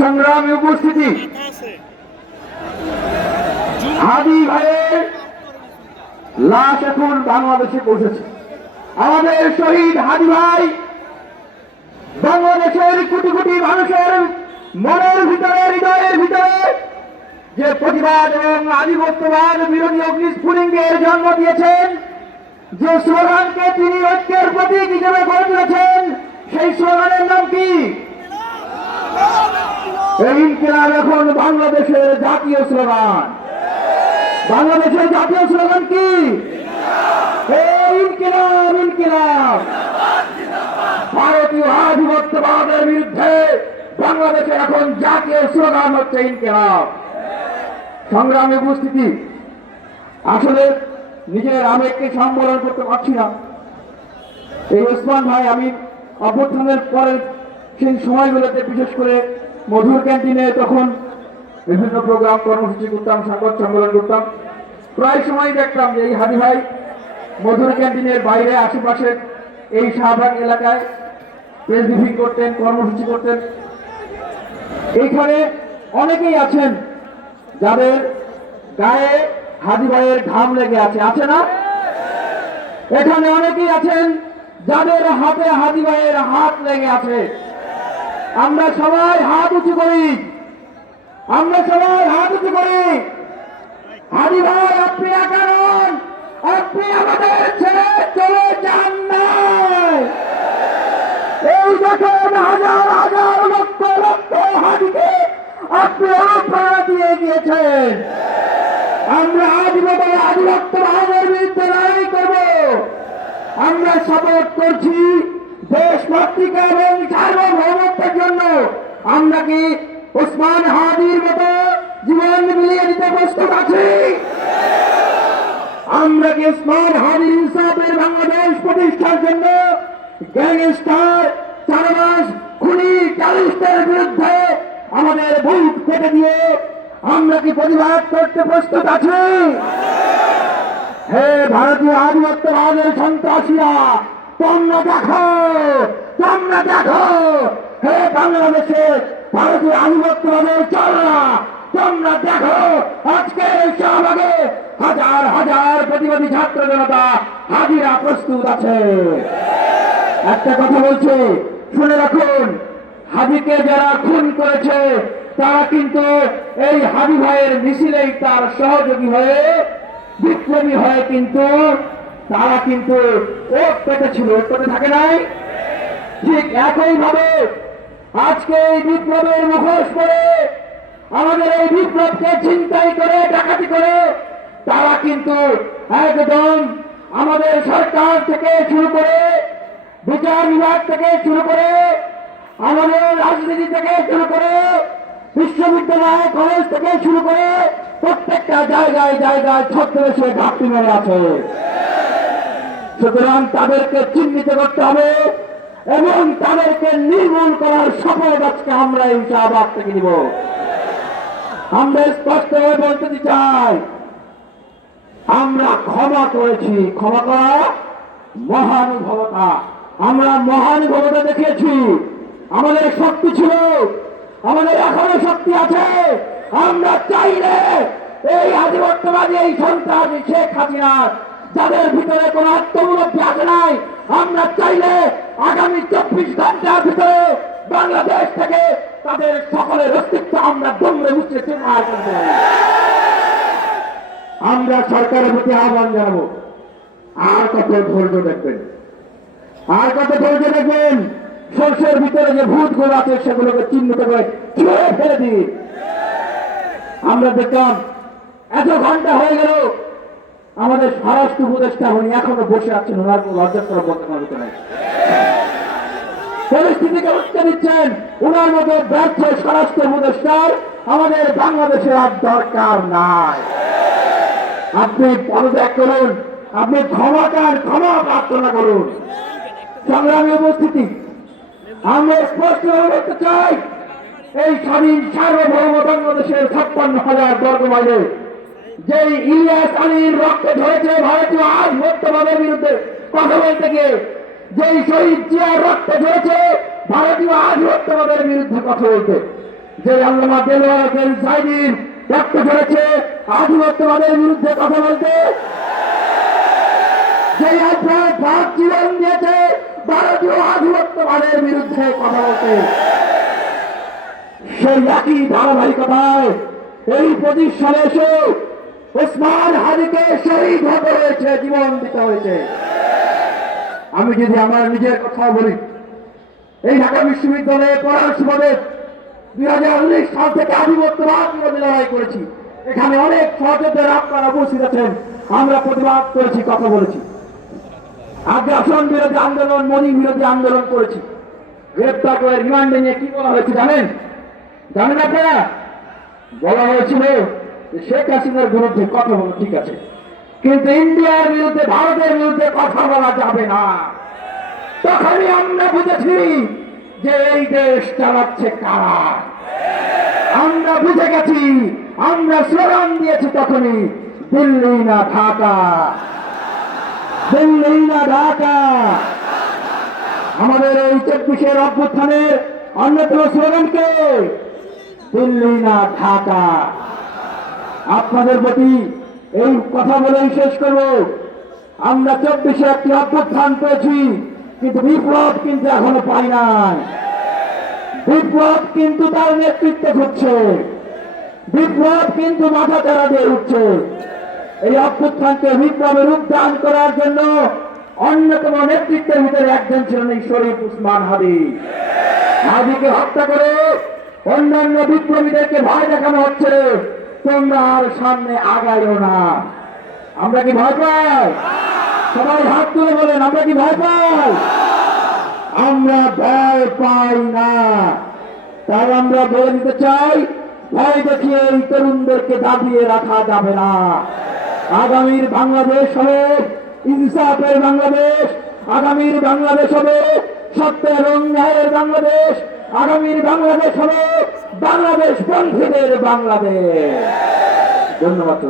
সংগ্রামী উপস্থিতি, হাদি ভাইয়ের লাশ এখন বাংলাদেশে পৌঁছেছে। আমাদের শহীদ হাদি ভাই বাংলাদেশের কোটি কোটি মানুষের মনের ভিতরে, হৃদয়ের ভিতরে যে প্রতিবাদ এবং আধিপত্যবাদ বিরোধী অগ্নিস্ফুলিঙ্গের জন্ম দিয়েছেন, যে স্লোগানকে তিনি ঐক্যের প্রতীক হিসেবে গড়ে তুলেছেন, সেই স্লোগানের নাম কি? এই ইনকিলাব এখন বাংলাদেশের জাতীয় স্লোগান। বাংলাদেশের জাতীয় স্লোগান কি? এই ইনকিলাব, ইনকিলাব। ভারতীয় আধিপত্যবাদের বিরুদ্ধে বাংলাদেশের এখন জাতীয় স্লোগান হচ্ছে ইনকিলাব। সংগ্রামী উপস্থিতি, আসলে নিজের আবেগকে সম্বরণ করতে পারছি না। এই ওসমান ভাই, আমি অভ্যুত্থানের পরে সেই সময়গুলোতে বিশেষ করে মধুর ক্যান্টিনে তখন বিভিন্ন প্রোগ্রাম কর্মসূচি করতাম, সংবাদ সম্মেলন করতাম। প্রায় সময় দেখতাম যে এই হাদি ভাই মধুর ক্যান্টিনের বাইরে আশেপাশে এই শাহবাগ এলাকায় প্রেস ব্রিফিং করতেন, কর্মসূচি করতেন। এইখানে অনেকেই আছেন যাদের গায়ে হাদি ভাইয়ের ঘাম লেগে আছে, আছে না? এখানে অনেকেই আছেন যাদের হাতে হাদি ভাইয়ের হাত লেগে আছে। আমরা সবাই হাত উঁচু করি, আমরা সবাই হাত উঁচু করি। হাদি ভাই, আপনি একা নন, আপনি আমাদের ছেড়ে চলে যান না। এই দেখেন হাজার হাজার লক্ষ লক্ষ হাদিকে আপনি অনুপ্রেরণা দিয়ে গিয়েছেন। আমরা আধিপত্যবাদের বিরুদ্ধে লড়াই করব। আমরা শপথ করছি দেশ মাতৃকা এবং সার্বভৌমত্বের জন্য আমরা কি ওসমান হাদির মতো জীবন মিলিয়ে দিতে প্রস্তুত আছি? আমরা কি ওসমান হাদির ইনসাফের বাংলাদেশ প্রতিষ্ঠার জন্য গ্যাংস্টার, চাঁদাবাজ, খুনি, টেররিস্টের বিরুদ্ধে আমাদের বুক কেটে দিয়ে আমরা কি প্রতিবাদ করতে প্রস্তুত আছি? হে ভারতীয় আধিপত্যবাদের সন্ত্রাসীরা, তোমরা দেখো, তোমরা দেখো। হে বাংলাদেশে ভারতীয় আধিপত্যবাদের চলরা, তোমরা দেখো আজকে এই শাহবাগে হাজার হাজার প্রতিবাদী ছাত্র জনতা হাজিরা প্রস্তুত আছে। একটা কথা বলছে, শুনে রাখুন, হাদিকে যারা খুন করেছে তারা কিন্তু এই হাদি ভাইয়ের মিছিলেই তার সহযোগী হয়ে, বিপ্লবী হয়ে কিন্তু তারা কিন্তু ওট পেতেছিল, ওট পেতে থাকে নাই? ঠিক একইভাবে আজকে এই বিপ্লবের মুখোশ পরে আমাদের এই বিপ্লবকে ছিনতাই করে, ডাকাতি করে তারা কিন্তু একদম আমাদের সরকার থেকে শুরু করে, বিচার বিভাগ থেকে শুরু করে, আমাদের রাজনীতি থেকে শুরু করে, বিশ্ববিদ্যালয়, কলেজ থেকে শুরু করে প্রত্যেকটা জায়গায় জায়গায় ছত্রবেশে ঘাপটি মেরে আছে। সুতরাং তাদেরকে চিহ্নিত করতে হবে এবং তাদেরকে নির্মূল করার শপথ আজকে আমরা এই শাহবাগ থেকে নিব। আমরা স্পষ্টভাবে বলতে চাই, আমরা ক্ষমা করেছি। ক্ষমা করা মহানুভবতা। আমরা মহানুভবতা দেখিয়েছি। আমাদের শক্তি ছিল, আমাদের এখনো শক্তি আছে। আমরা চাইলে এই আধিপত্যবাদী, এই সন্ত্রাসী শেখ হাসিনার যাদের ভিতরে কোন আত্মমূলক আছে নাই, আমরা চাইলে আগামী 24 ঘন্টার ভিতরে বাংলাদেশ থেকে তাদের সকলের অস্তিত্ব আমরা দমড়ে মুচড়ে চুরমার করব। আমরা সরকারের প্রতি আহ্বান জানাবো, আর কত ধৈর্য দেখবেন, আর কত ধৈর্য দেখবেন। সরষের ভিতরে যে ভূতগুলো আছে সেগুলোকে চিহ্নিত করে ছুঁড়ে ফেলে দিই। আমরা দেখলাম এত ঘন্টা হয়ে গেল, আমাদের স্বরাষ্ট্র উপদেষ্টা উনি এখনো বসে আছেন, ওনার লজ্জা করে বলতে পারবে না। পরিস্থিতিকে উঠতে দিচ্ছেন। ওনার মতো ব্যর্থ স্বরাষ্ট্র উপদেষ্টার আমাদের বাংলাদেশে আর দরকার নাই। আপনি পদত্যাগ করুন, আপনি ক্ষমা চান, ক্ষমা প্রার্থনা করুন। সংগ্রামী উপস্থিতি, আমরা স্পষ্ট বলতে চাই, এই স্বাধীন সার্বভৌম বাংলাদেশের 56,000 বর্গ মাইলে যেই ইলিয়াস আলীর রক্তে ঝরেছে ভারতীয় আধিপত্যবাদের বিরুদ্ধে কথা বলতে গিয়ে, যেই শহীদ জিয়ার রক্তে ঝরেছে ভারতীয় আধিপত্যবাদের বিরুদ্ধে কথা বলতে, যে আল্লামা দেলোয়ার জাইদিন রক্ত ঝরেছে আধিপত্যবাদের বিরুদ্ধে কথা বলতে, যে ভাগ জীবন দিয়েছে ভারতীয় আধিপত্যবাদের বিরুদ্ধে কথা বলতে। সেই একই ধারাবাহিকতায় এই 25 সালে এসে ওসমান হাদিকে শহীদ হতে হয়েছে, জীবন দিতে হয়েছে। আমি যদি আমার নিজের কথা বলি, এই ঢাকা বিশ্ববিদ্যালয়ে পড়ার সুবাদে 2019 সাল থেকে আধিপত্যবাদ বিরোধী লড়াই করেছি। এখানে অনেক সহযোদ্ধা আপনারা উপস্থিত আছেন, আমরা প্রতিবাদ করেছি, কথা বলেছি। আগ্রাসন বিরোধী আন্দোলন, মোদী বিরোধী আন্দোলন করেছি। গ্রেপ্তার করে রিমান্ডে নিয়ে কি বলা হয়েছে জানেন? জানেন আপনারা? বলা হয়েছিল যে শেখ হাসিনার বিরুদ্ধে কথা বলো, ঠিক আছে, কিন্তু ইন্ডিয়ার বিরুদ্ধে, ভারতের বিরুদ্ধে কথা বলা যাবে না। তখনই আমরা বুঝেছি যে এই দেশ চালাচ্ছে কারা। আমরা বুঝে গেছি, আমরা স্লোগান দিয়েছি তখনই, দিল্লি না ঢাকা, দিল্লি না ঢাকা। আমাদের এই 24-এর অভ্যুত্থানের অন্যতম স্লোগানকে দিল্লি না ঢাকা। আপনাদের প্রতি এই কথা বলেই শেষ করব। আমরা 24-এ একটি অভ্যুত্থান পেয়েছি, কিন্তু বিপ্লব কিন্তু এখনো পাই নাই। বিপ্লব কিন্তু তার নেতৃত্বে ঘটছে, বিপ্লব কিন্তু মাথা চারা দিয়ে উঠছে। এই অভ্যুত্থানকে বিপ্লবের রূপদান করার জন্য অন্যতম নেতৃত্বের ভিতরে একজন ছিলেন এই শরীফ উসমান হাদি। হাদিকে হত্যা করে অন্যান্য বিপ্লবীদেরকে ভয় দেখানো হচ্ছে, তোমরা আর সামনে আগাইও না। আমরা কি ভয় পাই? সবাই হাত তুলে বলেন, আমরা কি ভয় পাই? আমরা ভয় পাই না। তাই আমরা বলে দিতে চাই, ভয় দেখিয়ে এই তরুণদেরকে দাবিয়ে রাখা যাবে না। আগামীর বাংলাদেশ হবে ইনসাফের বাংলাদেশ, আগামীর বাংলাদেশ হবে সত্য এবং ন্যায়ের বাংলাদেশ, আগামীর বাংলাদেশ হবে বাংলাদেশ বন্ধুদের বাংলাদেশ। ধন্যবাদ।